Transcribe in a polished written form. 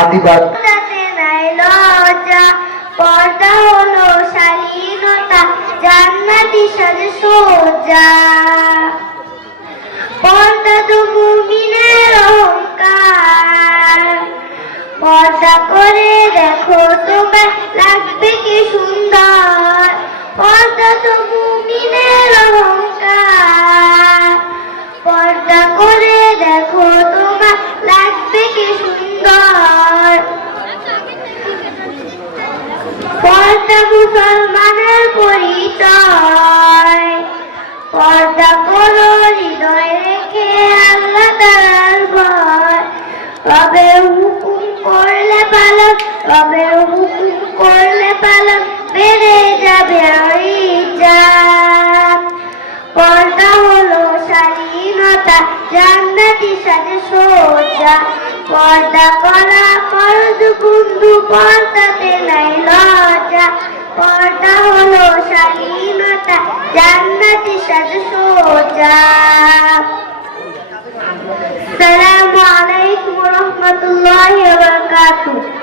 আদিবাদ নাই লজ্জা, পর্দা হলো শালীনতা, জান্নাতি সাজে সজ্জা। পর্দা তো মুমিনের অহংকার, পর্দা করে দেখো তোমার লাগবে কি সুন্দর। পর্দা তো মুমিনের অহংকার, পর্দা করে দেখো তোমার লাগবে কি সুন্দর। পর্দা মুসলমানের পরিচয়, পর্দা করো হৃদয় রেখে আল্লাহ তাআলার ভয়। রবের হুকুম করলে পালন, রবের হুকুম করলে পালন, বেড়ে যাবে ইজ্জত। পর্দা হলো শালীনতা, জান্নাতি সাজে সজ্জা। পর্দা করা ফরজ বন্ধু, পর্দাতে নাই লজ্জা। পর্দা হলো শালীনতা, জান্নাতি সাজে সজ্জা। আসসালামু আলাইকুম ওয়া রাহমাতুল্লাহি ওয়া বারাকাতুহু।